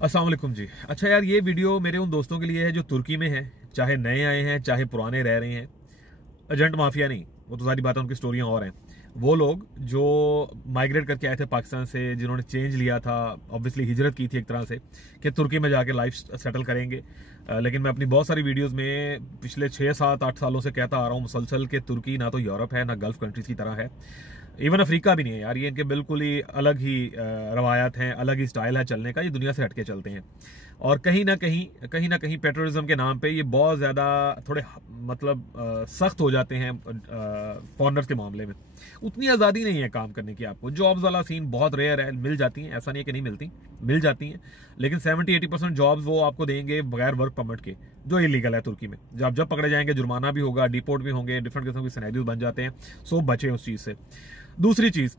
अस्सलाम वालेकुम जी। अच्छा यार, ये वीडियो मेरे उन दोस्तों के लिए है जो तुर्की में हैं, चाहे नए आए हैं चाहे पुराने रह रहे हैं। एजेंट माफिया नहीं, वो तो सारी बातें, उनकी स्टोरियां और हैं। वो लोग जो माइग्रेट करके आए थे पाकिस्तान से, जिन्होंने चेंज लिया था, ऑब्वियसली हिजरत की थी एक तरह से कि तुर्की में जाके लाइफ सेटल करेंगे। लेकिन मैं अपनी बहुत सारी वीडियोस में पिछले 6 7 8 सालों से कहता आ रहा हूँ मुसलसल कि तुर्की ना तो यूरोप है ना गल्फ कंट्रीज की तरह है, इवन अफ्रीका भी नहीं है यार। ये इनके बिल्कुल ही अलग ही रवायात हैं, अलग ही स्टाइल है चलने का, ये दुनिया से हटके चलते हैं। और कहीं ना कहीं पेट्रोलिज्म के नाम पे ये बहुत ज़्यादा थोड़े मतलब सख्त हो जाते हैं फॉरनर्स के मामले में। उतनी आज़ादी नहीं है काम करने की। आपको जॉब्स वाला सीन बहुत रेयर है, मिल जाती हैं, ऐसा नहीं है कि नहीं मिलती, मिल जाती हैं। लेकिन 70-80% जॉब्स वो आपको देंगे बगैर वर्क परमिट के, जो इलीगल है तुर्की में। जब पकड़े जाएंगे जुर्माना भी होगा, डिपोर्ट भी होंगे, डिफरेंट किस्म के सिनेरियोज बन जाते हैं। सो बचे उस चीज़ से। दूसरी चीज़,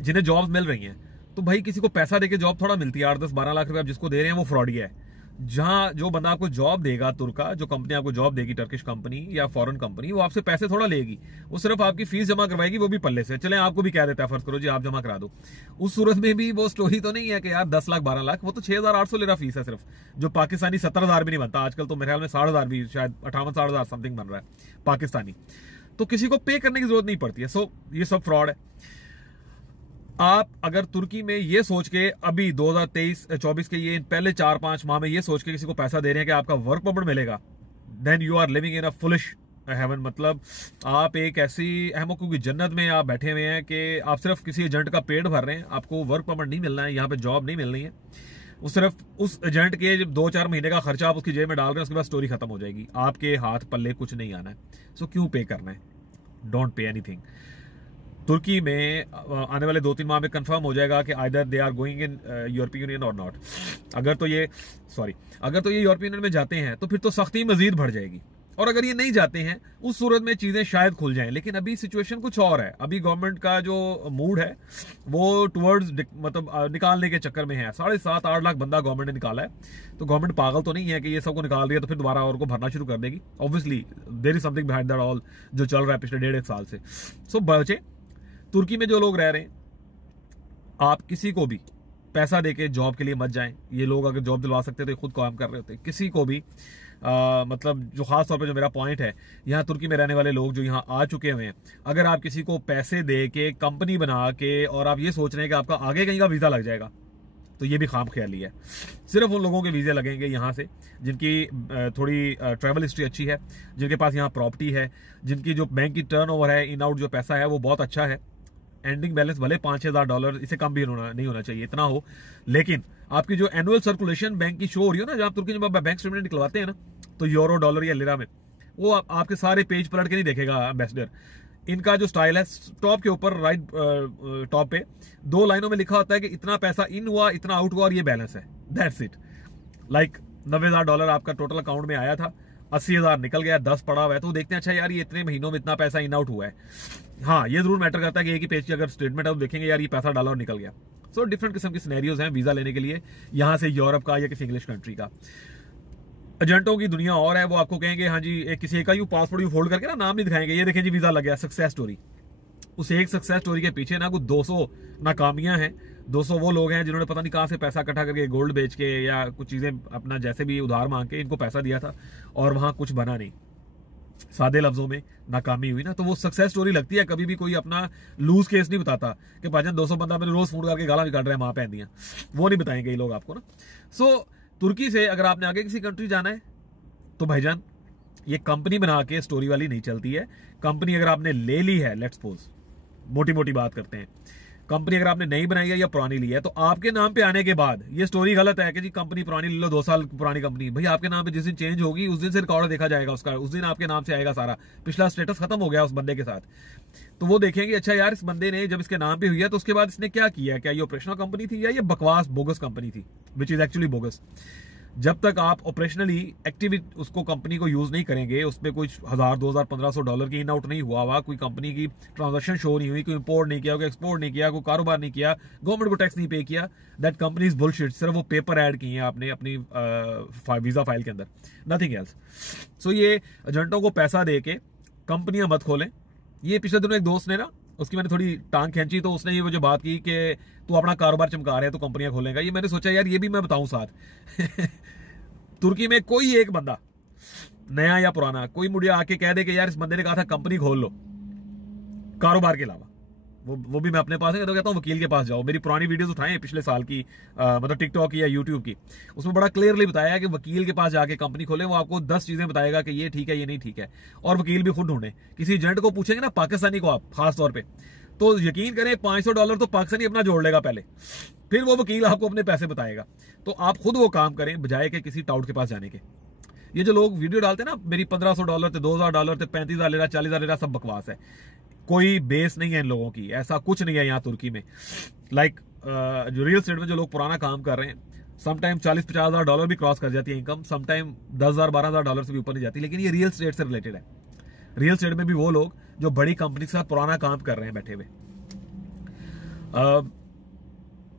जिन्हें जॉब्स मिल रही हैं, तो भाई किसी को पैसा देके जॉब थोड़ा मिलती है। 8 10 12 लाख रुपए आप जिसको दे रहे हैं वो फ्रॉडिया है। जहां जो बंदा आपको जॉब देगा, तुर्का जो कंपनी आपको जॉब देगी, टर्किश कंपनी या फॉरेन कंपनी, वो आपसे पैसे थोड़ा लेगी। वो सिर्फ आपकी फीस जमा करवाएगी, वो भी पल्ले से। चले आपको भी कह देता है, फर्ज करो जी आप जमा करा दो। उस सूरत में भी वो स्टोरी तो नहीं है कि यार 10 लाख 12 लाख, वो तो 6,800 ले रहा फीस है सिर्फ, जो पाकिस्तानी 70,000 भी नहीं बनता आजकल। तो मेरे ख्याल में 60,000 भी, शायद 58-60,000 समथिंग बन रहा है पाकिस्तानी। तो किसी को पे करने की जरूरत नहीं पड़ती है। सो ये सब फ्रॉड है। आप अगर तुर्की में ये सोच के अभी 2023-24 के ये पहले 4-5 माह में ये सोच के किसी को पैसा दे रहे हैं कि आपका वर्क परमिट मिलेगा, then you are living in a foolish heaven. मतलब आप एक ऐसी अहमकों की जन्नत में आप बैठे हुए हैं कि आप सिर्फ किसी एजेंट का पेट भर रहे हैं, आपको वर्क परमिट नहीं मिलना है, यहाँ पे जॉब नहीं मिलनी है। वो सिर्फ उस एजेंट के 2-4 महीने का खर्चा आप उसकी जेब में डाल रहे हैं, उसके बाद स्टोरी खत्म हो जाएगी, आपके हाथ पल्ले कुछ नहीं आना है। सो क्यों पे करना है? Don't pay anything. तुर्की में आने वाले 2-3 माह में कंफर्म हो जाएगा कि either they are going in European Union और नॉट। अगर तो ये यूरोपियन यूनियन में जाते हैं तो फिर तो सख्ती मजीद बढ़ जाएगी, और अगर ये नहीं जाते हैं उस सूरत में चीजें शायद खुल जाएं। लेकिन अभी सिचुएशन कुछ और है। अभी गवर्नमेंट का जो मूड है वो टुवर्ड्स मतलब निकालने के चक्कर में है। 7.5-8 लाख बंदा गवर्नमेंट ने निकाला है। तो गवर्नमेंट पागल तो नहीं है कि ये सबको निकाल रही है तो फिर दोबारा और को भरना शुरू कर देगी। Obviously there is something behind that all जो चल रहा है पिछले 1.5 साल से। सो बचे तुर्की में जो लोग रह रहे हैं, आप किसी को भी पैसा देके जॉब के लिए मत जाएं। ये लोग अगर जॉब दिलवा सकते तो खुद काम कर रहे होते। किसी को भी मतलब जो खास तौर पे जो मेरा पॉइंट है, यहाँ तुर्की में रहने वाले लोग जो यहाँ आ चुके हुए हैं, अगर आप किसी को पैसे दे के कंपनी बना के और आप ये सोच रहे हैं कि आपका आगे कहीं का वीजा लग जाएगा, तो ये भी खाम ख्याली है। सिर्फ उन लोगों के वीजे लगेंगे यहाँ से जिनकी थोड़ी ट्रैवल हिस्ट्री अच्छी है, जिनके पास यहाँ प्रॉपर्टी है, जिनकी जो बैंक की टर्नओवर है, इन आउट जो पैसा है वो बहुत अच्छा है। एंडिंग बैलेंस भले $5,000, इससे कम भी नहीं होना चाहिए, इतना हो। लेकिन आपकी जो एनुअल सर्कुलेशन बैंक की शो हो रही है ना, जब तुर्की में बैंक स्टेटमेंट निकलवाते हैं ना, तो यूरो, डॉलर या लिरा में, वो आपके सारे पेज पलट के नहीं देखेगा एम्बेसडर। इनका जो स्टाइल है, टॉप के ऊपर राइट टॉप पे 2 लाइनों में लिखा होता है कि इतना पैसा इन हुआ, इतना आउट हुआ और ये बैलेंस है। That's it. लाइक $90,000 आपका टोटल अकाउंट में आया था, 80,000 निकल गया, 10 पड़ा हुआ है। तो देखते हैं अच्छा यार ये इतने महीनों में इतना पैसा इन आउट हुआ है। हाँ, ये जरूर मैटर करता है कि एक ही पेज की अगर स्टेटमेंट है तो देखेंगे यार ये पैसा डाला और निकल गया। सो डिफरेंट किस्म की सिनेरियोज हैं वीजा लेने के लिए, यहां से यूरोप का या किसी इंग्लिश कंट्री का। एजेंटों की दुनिया और है। वो आपको कहेंगे हाँ जी, किसी एक का यू पासपोर्ट यू फोल्ड करके ना नाम नहीं दिखाएंगे, ये देखें जी वीजा लग गया, सक्सेस स्टोरी। उस एक सक्सेस स्टोरी के पीछे ना कुछ 200 नाकामियां हैं। 200 वो लोग हैं जिन्होंने पता नहीं कहां से पैसा इकट्ठा करके गोल्ड बेच के या कुछ चीजें अपना जैसे भी उधार मांग के इनको पैसा दिया था और वहां कुछ बना नहीं, सादे लफ्जों में नाकामी हुई ना। तो वो सक्सेस स्टोरी लगती है। कभी भी कोई अपना लूज केस नहीं बताता कि भाईजान 200 बंदा मैंने रोज फोन करके गाला भी काट रहा है, मां पहन दिया। वो नहीं बताएंगे ये लोग आपको ना। सो तुर्की से अगर आपने आगे किसी कंट्री जाना है तो भाईजान ये कंपनी बना के स्टोरी वाली नहीं चलती है। कंपनी अगर आपने ले ली है, लेट्स सपोज, मोटी मोटी बात करते हैं, कंपनी अगर आपने नई बनाई है या पुरानी ली है, तो आपके नाम पे आने के बाद ये स्टोरी गलत है कि जी कंपनी पुरानी ले लो, 2 साल पुरानी कंपनी। भाई आपके नाम पे जिस दिन चेंज होगी उस दिन से रिकॉर्ड देखा जाएगा उसका, उस दिन आपके नाम से आएगा सारा। पिछला स्टेटस खत्म हो गया उस बंदे के साथ, तो वो देखेंगे अच्छा यार इस बंदे ने जब इसके नाम पे हुई है तो उसके बाद इसने क्या किया, क्या ये ऑपरेशनल कंपनी थी या ये बकवास बोगस कंपनी थी, विच इज एक्चुअली बोगस। जब तक आप ऑपरेशनली एक्टिव उसको कंपनी को यूज नहीं करेंगे, उसमें कुछ 1,000, 2,000, $1,500 की इन आउट नहीं हुआ, कोई कंपनी की ट्रांजैक्शन शो नहीं हुई, कोई इंपोर्ट नहीं किया, कोई एक्सपोर्ट नहीं किया, कोई कारोबार नहीं किया, गवर्नमेंट को टैक्स नहीं पे किया, दैट कंपनी इज बुलशिट। सिर्फ वो पेपर ऐड किए हैं आपने अपनी वीजा फाइल के अंदर, नथिंग एल्स। सो ये एजेंटों को पैसा दे के कंपनियां मत खोलें। ये पिछले दिनों एक दोस्त ने ना उसकी मैंने थोड़ी टांग खींची, तो उसने ये मुझे बात की कि तू अपना कारोबार चमका रहा है, तो कंपनियां खोलेगा। ये मैंने सोचा यार ये भी मैं बताऊं साथ। तुर्की में कोई एक बंदा, नया या पुराना, कोई मुझे आके कह दे कि यार इस बंदे ने कहा था कंपनी खोल लो कारोबार के अलावा, वो भी मैं अपने पास है तो कहता हूँ वकील के पास जाओ। मेरी पुरानी वीडियोस उठाएं पिछले साल की, मतलब टिकटॉक की या यूट्यूब की, उसमें बड़ा क्लियरली बताया है कि वकील के पास जाके कंपनी खोलें, वो आपको 10 चीजें बताएगा कि ये ठीक है ये नहीं ठीक है। और वकील भी खुद ढूंढे, किसी एजेंट को पूछेंगे ना, पाकिस्तानी को आप खास तौर पर, तो यकीन करें $500 तो पाकिस्तानी अपना जोड़ लेगा पहले, फिर वो वकील आपको अपने पैसे बताएगा। तो आप खुद वो काम करें बजाय के किसी टाउट के पास जाने के। ये जो लोग वीडियो डालते हैं ना, मेरी $1500 थे, $2000 थे, 35,000 ले रहा, 40,000 ले रहा, सब बकवास है। कोई बेस नहीं है इन लोगों की, ऐसा कुछ नहीं है यहाँ तुर्की में। लाइक जो रियल एस्टेट में जो लोग पुराना काम कर रहे हैं, समटाइम $40-50,000 भी क्रॉस कर जाती है इनकम, समटाइम $10,000-12,000 से भी ऊपर नहीं जाती। लेकिन ये रियल एस्टेट से रिलेटेड है। रियल एस्टेट में भी वो लोग जो बड़ी कंपनी के साथ पुराना काम कर रहे हैं बैठे हुए।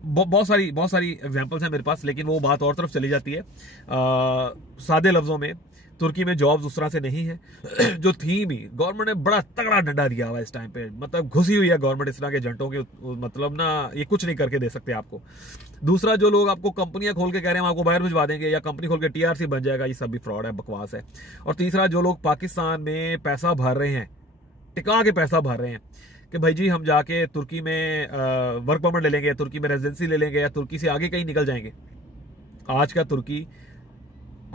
बहुत सारी एग्जांपल्स हैं मेरे पास, लेकिन वो बात और तरफ चली जाती है। सादे लफ्जों में तुर्की में जॉब्स उस तरह से नहीं है जो थी भी। गवर्नमेंट ने बड़ा तगड़ा डंडा दिया हुआ इस टाइम पे, मतलब घुसी हुई है गवर्नमेंट इस तरह के एजेंटों के, मतलब ना ये कुछ नहीं करके दे सकते आपको। दूसरा, जो लोग आपको कंपनियां खोल के कह रहे हैं हम आपको बाहर भिजवा देंगे या कंपनी खोल के TRC बन जाएगा, ये सब भी फ्रॉड है, बकवास है। और तीसरा, जो लोग पाकिस्तान में पैसा भर रहे हैं, टिका के पैसा भर रहे हैं कि भाई जी हम जाके तुर्की में वर्क परमिट ले लेंगे, तुर्की में रेजिडेंसी ले लेंगे, या तुर्की से आगे कहीं निकल जाएंगे। आज का तुर्की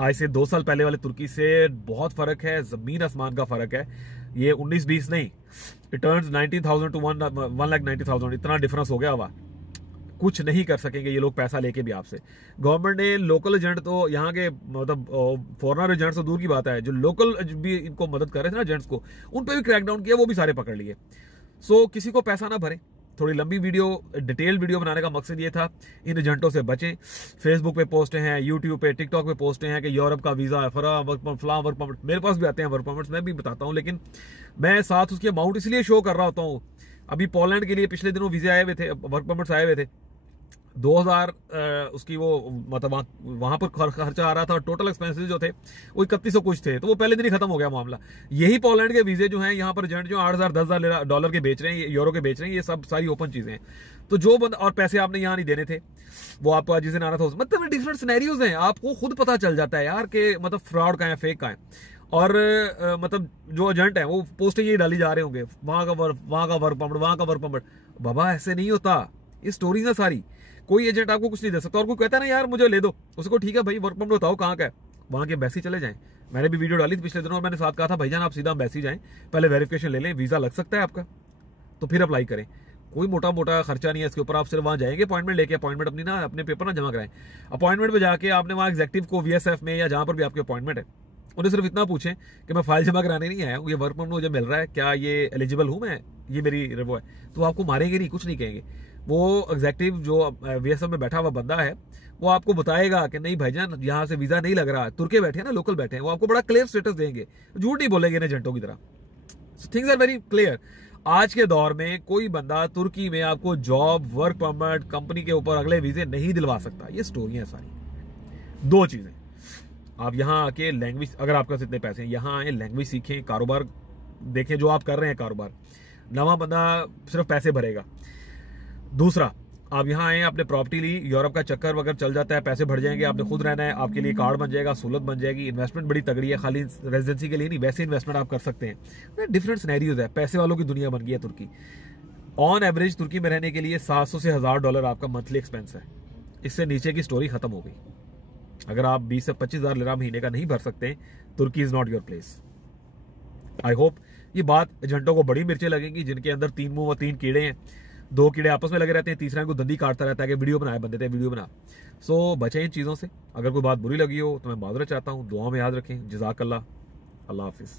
आज से 2 साल पहले वाले तुर्की से बहुत फर्क है, जमीन आसमान का फर्क है। ये 19-20 नहीं, रिटर्न्स 90,000 टू 1,90,000, इतना डिफरेंस हो गया हुआ। कुछ नहीं कर सकेंगे ये लोग पैसा लेके भी आपसे। गवर्नमेंट ने लोकल एजेंट, तो यहाँ के मतलब फॉरेनर एजेंट्स तो दूर की बात है, जो लोकल भी इनको मदद कर रहे थे ना एजेंट्स को, उन पे भी क्रैकडाउन किया, वो भी सारे पकड़ लिए। सो किसी को पैसा ना भरे। थोड़ी लंबी वीडियो, डिटेल्ड वीडियो बनाने का मकसद ये था, इन एजेंटों से बचें। फेसबुक पे पोस्टें हैं, यूट्यूब पे, टिकटॉक पे पोस्टें हैं कि यूरोप का वीजा, फला वर्क परमिट, मेरे पास भी आते हैं वर्क परमिट्स, मैं भी बताता हूँ, लेकिन मैं साथ उसकी अमाउंट इसलिए शो कर रहा होता हूँ। अभी पोलैंड के लिए पिछले दिनों वीजे आए हुए थे, वर्क परमिट्स आए हुए थे, 2000 उसकी वो मतलब वहां पर खर्चा आ रहा था, और टोटल एक्सपेंसेस जो थे वो 3100 कुछ थे, तो वो पहले दिन ही खत्म हो गया मामला। यही पोलैंड के वीजे जो हैं यहाँ पर एजेंट जो $8,000-10,000 के बेच रहे हैं, यूरो के बेच रहे हैं, ये सब सारी ओपन चीजें हैं। तो जो बंद, और पैसे आपने यहाँ नहीं देने थे, वो आपको जिस दिन आना था, मतलब डिफरेंट सिनेरियोज हैं, आपको खुद पता चल जाता है यार कि मतलब फ्रॉड का है, फेक का है। और मतलब जो एजेंट है वो पोस्टें ये डाली जा रहे होंगे, वहां का वर्क परमिट, वहां का वर्क परमिट। बाबा ऐसे नहीं होता, ये स्टोरीज है सारी। कोई एजेंट आपको कुछ नहीं दे सकता। और कोई कहता है ना यार मुझे ले दो, उसको ठीक है भाई वर्क परमिट बताओ कहाँ का है, वहां के एम्बेसी चले जाएं। मैंने भी वीडियो डाली थी पिछले दिनों, और मैंने साथ कहा था भाईजान आप सीधा एम्बेसी जाएं, पहले वेरिफिकेशन ले लें, वीजा लग सकता है आपका, तो फिर अप्लाई करें। कोई मोटा मोटा खर्चा नहीं है इसके ऊपर, आप सिर्फ वहां जाएंगे, अपॉइंटमेंट लेके, अपॉइंटमेंट अपनी ना अपने पेपर ना जमा कराएं। अपॉइंटमेंट पे जाके आपने वहां एग्जेक्टिव को, VSF में या जहां पर भी आपकी अपॉइंटमेंट है, उन्हें सिर्फ इतना पूछें कि मैं फाइल जमा कराने नहीं आया हूँ, ये वर्क परमिट मुझे मिल रहा है, क्या ये एलिजिबल हूँ मैं, ये मेरी वो है, तो आपको मारेंगे नहीं, कुछ नहीं कहेंगे। वो एग्जेक्टिव जो VSF में बैठा हुआ बंदा है, वो आपको बताएगा कि नहीं भाईजान यहाँ से वीजा नहीं लग रहा, तुर्के बैठे हैं ना, लोकल बैठे हैं, वो आपको बड़ा क्लियर स्टेटस देंगे, झूठ नहीं बोलेंगे इन एजेंटों की तरह। Things are very clear. आज के दौर में कोई बंदा तुर्की में आपको जॉब, वर्क परमिट, कंपनी के ऊपर अगले वीजे नहीं दिलवा सकता। ये स्टोरियां सारी। 2 चीजें, आप यहाँ आके लैंग्वेज, अगर आपके पास इतने पैसे हैं, यहाँ आए लैंग्वेज सीखें, कारोबार देखें जो आप कर रहे हैं कारोबार। नवा बंदा सिर्फ पैसे भरेगा। दूसरा, आप यहाँ आए, आपने प्रॉपर्टी ली, यूरोप का चक्कर वगैरह चल जाता है, पैसे बढ़ जाएंगे, आपने खुद रहना है, आपके लिए कार्ड बन जाएगा, सहूलत बन जाएगी, इन्वेस्टमेंट बड़ी तगड़ी है, खाली रेजिडेंसी के लिए नहीं, वैसे इन्वेस्टमेंट आप कर सकते हैं। डिफरेंट सिनेरियोज है, पैसे वालों की दुनिया बन गई है तुर्की। ऑन एवरेज तुर्की में रहने के लिए $700 से $1,000 आपका मंथली एक्सपेंस है। इससे नीचे की स्टोरी खत्म हो गई। अगर आप 20 से 25,000 लिरा महीने का नहीं भर सकते, Turkey is not your place. I hope ये बात एजेंटों को बड़ी मिर्चें लगेंगी, जिनके अंदर 3 मुंह और 3 कीड़े हैं। 2 कीड़े आपस में लगे रहते हैं, तीसरा को दंदी काटता रहता है कि वीडियो बनाए, बंदे थे वीडियो बना। सो बचें इन चीज़ों से। अगर कोई बात बुरी लगी हो तो मैं माजरत चाहता हूँ, दुआ में याद रखें। जज़ाकल्लाह, अल्लाह हाफिज़।